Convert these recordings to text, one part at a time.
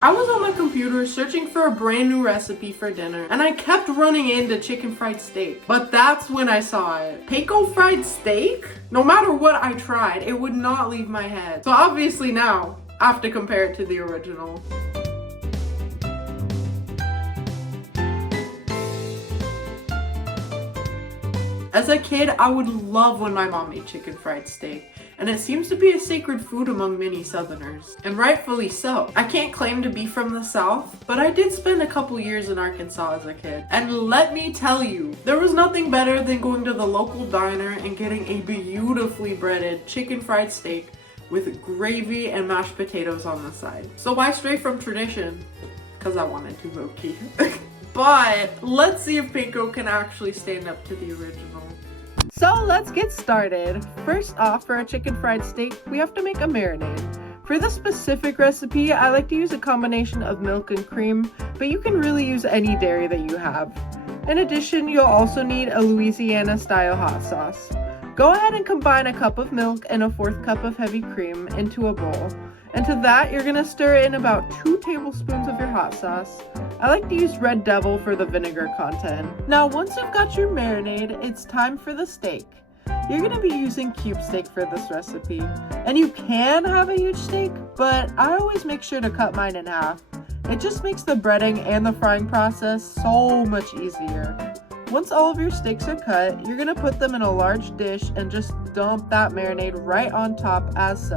I was on my computer searching for a brand new recipe for dinner, and I kept running into chicken fried steak. But that's when I saw it. Panko fried steak? No matter what I tried, it would not leave my head. So obviously now, I have to compare it to the original. As a kid, I would love when my mom made chicken fried steak, and it seems to be a sacred food among many Southerners, and rightfully so. I can't claim to be from the South, but I did spend a couple years in Arkansas as a kid, and let me tell you, there was nothing better than going to the local diner and getting a beautifully breaded chicken fried steak with gravy and mashed potatoes on the side. So why stray from tradition? Because I wanted to, low-key. But let's see if Panko can actually stand up to the original. So let's get started. First off, for our chicken fried steak, we have to make a marinade. For this specific recipe, I like to use a combination of milk and cream, but you can really use any dairy that you have. In addition, you'll also need a Louisiana-style hot sauce. Go ahead and combine a cup of milk and a 1/4 cup of heavy cream into a bowl. And to that, you're gonna stir in about 2 tablespoons of your hot sauce. I like to use Red Devil for the vinegar content. Now, once you've got your marinade, it's time for the steak. You're gonna be using cube steak for this recipe. And you can have a huge steak, but I always make sure to cut mine in half. It just makes the breading and the frying process so much easier. Once all of your steaks are cut, you're gonna put them in a large dish and just dump that marinade right on top as so.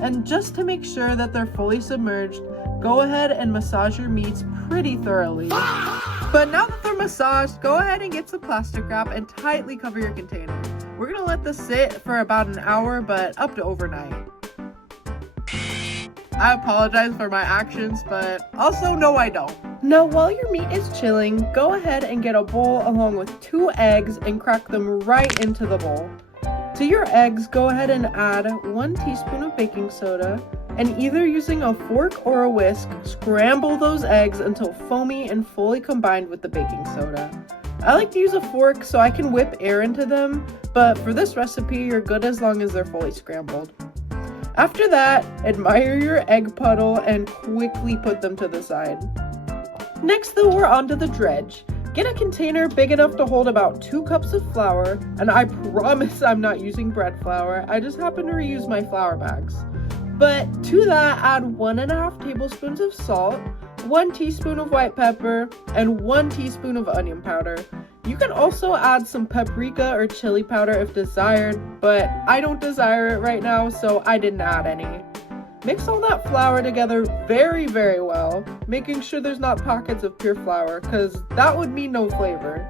And just to make sure that they're fully submerged, go ahead and massage your meats pretty thoroughly. But now that they're massaged, go ahead and get some plastic wrap and tightly cover your container. We're gonna let this sit for about an hour, but up to overnight. I apologize for my actions, but also no, I don't. Now, while your meat is chilling, go ahead and get a bowl along with 2 eggs and crack them right into the bowl. To your eggs, go ahead and add 1 teaspoon of baking soda, and either using a fork or a whisk, scramble those eggs until foamy and fully combined with the baking soda. I like to use a fork so I can whip air into them, but for this recipe, you're good as long as they're fully scrambled. After that, admire your egg puddle and quickly put them to the side. Next though, we're on to the dredge. Get a container big enough to hold about 2 cups of flour, and I promise I'm not using bread flour, I just happen to reuse my flour bags. But to that, add 1.5 tablespoons of salt, 1 teaspoon of white pepper, and 1 teaspoon of onion powder. You can also add some paprika or chili powder if desired, but I don't desire it right now, so I didn't add any. Mix all that flour together very, very well, making sure there's not pockets of pure flour, because that would mean no flavor.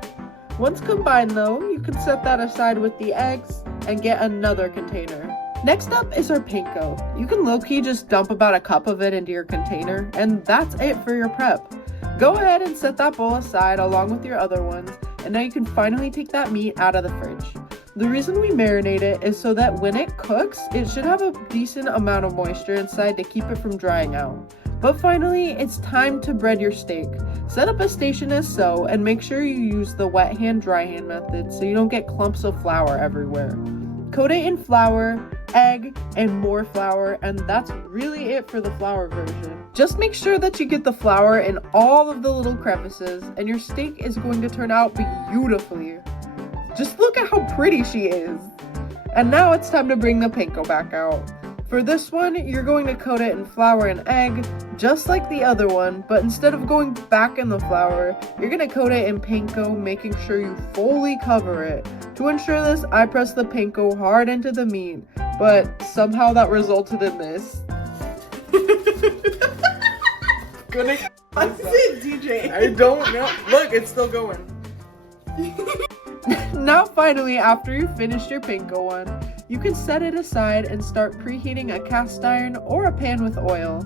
Once combined though, you can set that aside with the eggs and get another container. Next up is our panko. You can low-key just dump about a cup of it into your container, and that's it for your prep. Go ahead and set that bowl aside along with your other ones, and now you can finally take that meat out of the fridge. The reason we marinate it is so that when it cooks, it should have a decent amount of moisture inside to keep it from drying out. But finally, it's time to bread your steak. Set up a station as so, and make sure you use the wet hand, dry hand method so you don't get clumps of flour everywhere. Coat it in flour, egg, and more flour, and that's really it for the flour version. Just make sure that you get the flour in all of the little crevices, and your steak is going to turn out beautifully. Just look at how pretty she is. And now it's time to bring the panko back out. For this one, you're going to coat it in flour and egg, just like the other one, but instead of going back in the flour, you're going to coat it in panko, making sure you fully cover it. To ensure this, I pressed the panko hard into the meat, but somehow that resulted in this. What's it, DJ? I don't know. Look, it's still going. Now finally, after you finished your panko one, you can set it aside and start preheating a cast iron or a pan with oil.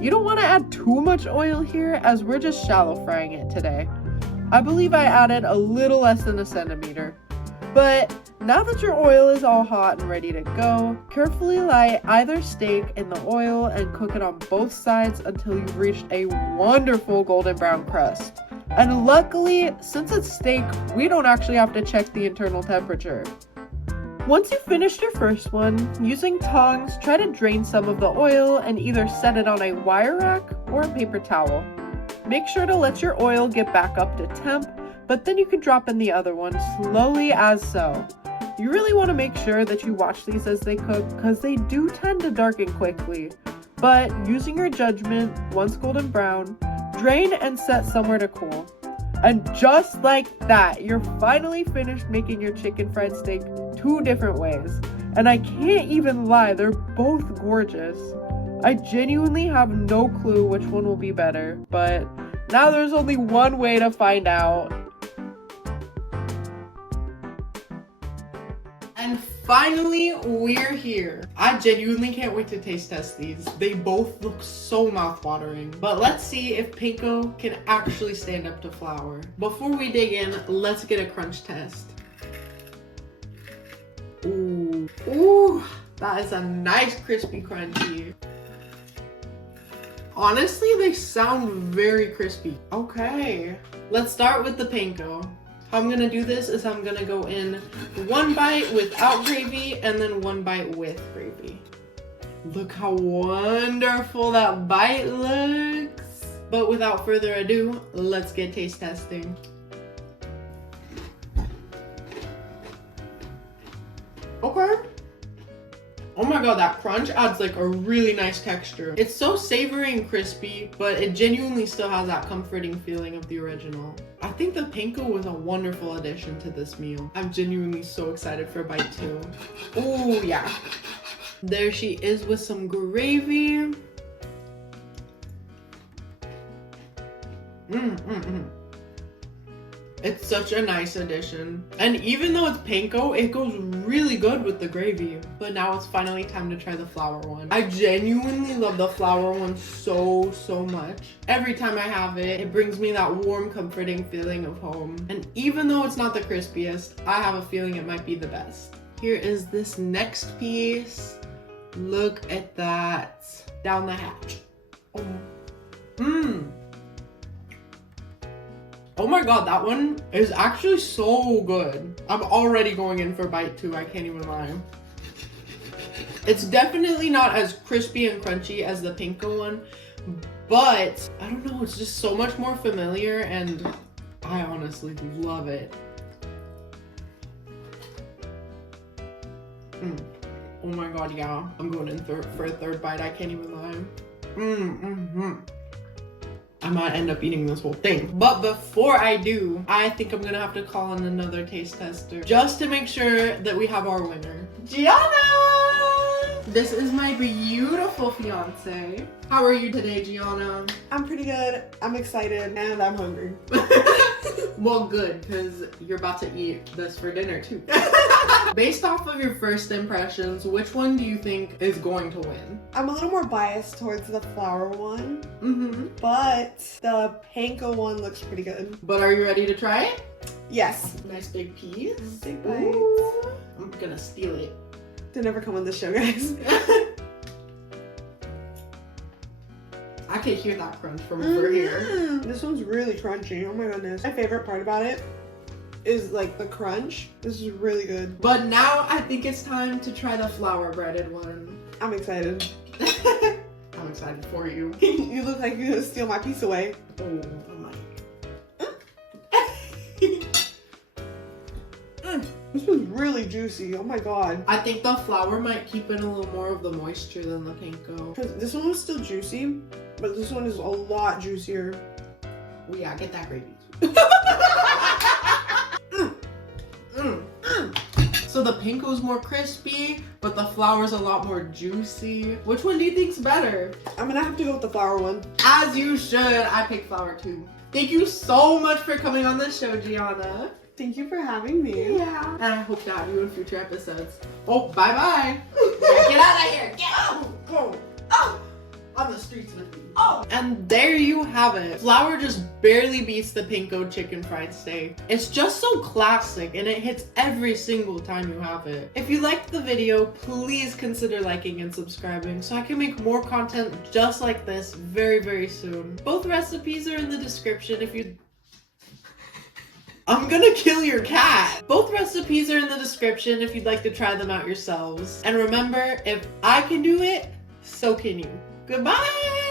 You don't want to add too much oil here as we're just shallow frying it today. I believe I added a little less than 1 centimeter. But now that your oil is all hot and ready to go, carefully light either steak in the oil and cook it on both sides until you've reached a wonderful golden brown crust. And luckily, since it's steak, we don't actually have to check the internal temperature. Once you've finished your first one, using tongs, try to drain some of the oil and either set it on a wire rack or a paper towel. Make sure to let your oil get back up to temp, but then you can drop in the other one slowly as so. You really want to make sure that you watch these as they cook because they do tend to darken quickly. But using your judgment, once golden brown, drain and set somewhere to cool. And just like that, you're finally finished making your chicken fried steak 2 different ways. And I can't even lie, they're both gorgeous. I genuinely have no clue which one will be better, but now there's only one way to find out. And finally, we're here. I genuinely can't wait to taste test these. They both look so mouth-watering. But let's see if panko can actually stand up to flour. Before we dig in, let's get a crunch test. Ooh, ooh, that is a nice crispy crunchy. Honestly, they sound very crispy. Okay, let's start with the panko. How I'm gonna do this is I'm gonna go in 1 bite without gravy and then 1 bite with gravy. Look how wonderful that bite looks. But without further ado, let's get taste testing. Okay. Oh my god, that crunch adds like a really nice texture. It's so savory and crispy, but it genuinely still has that comforting feeling of the original. I think the panko was a wonderful addition to this meal. I'm genuinely so excited for bite 2. Oh yeah. There she is with some gravy. It's such a nice addition. And even though it's panko, it goes really good with the gravy. But now it's finally time to try the flour one. I genuinely love the flour one so much. Every time I have it, it brings me that warm, comforting feeling of home. And even though it's not the crispiest, I have a feeling it might be the best. Here is this next piece. Look at that. Down the hatch. Oh my god, that one is actually so good. I'm already going in for bite 2, I can't even lie. It's definitely not as crispy and crunchy as the panko one, but I don't know, it's just so much more familiar and I honestly love it. Oh my god, yeah. I'm going in for a 3rd bite, I can't even lie. I might end up eating this whole thing. But before I do, I think I'm gonna have to call in another taste tester just to make sure that we have our winner. Gianna! This is my beautiful fiance. How are you today, Gianna? I'm pretty good. I'm excited and I'm hungry. Well, good, because you're about to eat this for dinner too. Based off of your first impressions, which one do you think is going to win? I'm a little more biased towards the flour one, but the panko one looks pretty good. But are you ready to try it? Yes. Nice big piece. Big bites. Ooh. I'm gonna steal it. They never come on this show, guys. I can hear that crunch from over here. This one's really crunchy. Oh my goodness. My favorite part about it is like the crunch. This is really good. But now I think it's time to try the flour breaded one. I'm excited. I'm excited for you. You look like you're gonna steal my piece away. Oh my. This one's really juicy. Oh my god. I think the flour might keep in a little more of the moisture than the panko. This one was still juicy, but this one is a lot juicier. Oh yeah, get that gravy. So the panko's more crispy, but the flour's a lot more juicy. Which one do you think's better? I'm gonna have to go with the flour one. As you should. I picked flour too. Thank you so much for coming on the show, Gianna. Thank you for having me. Yeah. And I hope to have you in future episodes. Oh, bye-bye. Get out of here. Get out. Oh. On the streets with you. Oh. And there you have it. Flour just barely beats the panko chicken fried steak. It's just so classic and it hits every single time you have it. If you liked the video, please consider liking and subscribing so I can make more content just like this very soon. Both recipes are in the description if you... I'm gonna kill your cat! Both recipes are in the description if you'd like to try them out yourselves. And remember, if I can do it, so can you. Goodbye!